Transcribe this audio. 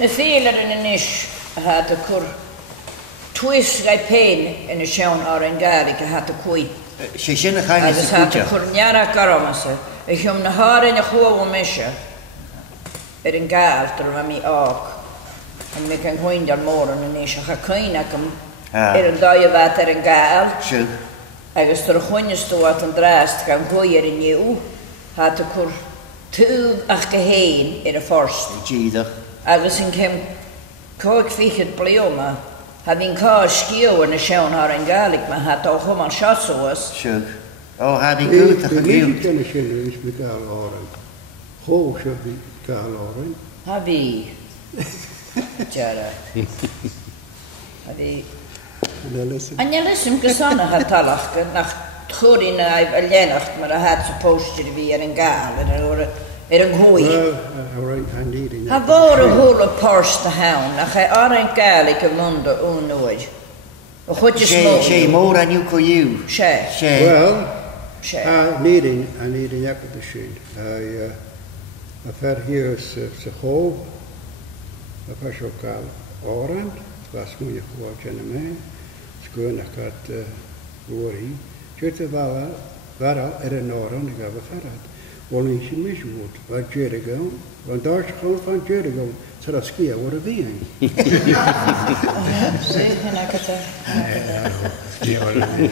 Na féilear in inis a hat a cur twist gai pein in a sean ar an garig a hat a cui. Sé sin a chaine Agus hat a cur neara garamasa. A chiom na hárin a chua meise an gael dr a mi ág. An mi can hwynd ar mór an inis a chacain ac am an dau vat an gael. Siw. Agus dr a chwynnistú at an drast gan hwy an niw. Hat a cur tŵb ach gehéin a forst. Gídach. Agus yn cym coig fichyd blioma, ha fi'n cael sgio yn y siawn ar yn gaelig ma ha do chwm an sios oes. Siw. O, ha di gwt ach a giw. Fi gen y sy'n rhywun sy'n gael oren. Ho sy'n fi gael oren. Ha fi. Jara. Ha fi. An ylysym gysana ha talach nach chwrin a llenach mar a had supposed to fi ar yn gael yn hwy. Ha fawr o hwyl o pors na hawn, a chai ar ein gaelig y mwnd o unwyd. O chwyd ysmwyd. Sé mór an yw co yw. Sé. Wel, Sé. Niding Jacob y sy'n. A fer hier sy chof, a fer sio gael oren, glas mwy o chwod gen y me, sgwyn ac at rwri. Jyrt y fara yr yn oren i gael y ferad. Wel, ni'n sy'n miswyd, fa Jericho, fan dar sy'n chwyd fan Jericho, sy'n sgia o'r y fi. Sy'n hynna gyda. Ie, o'r y fi.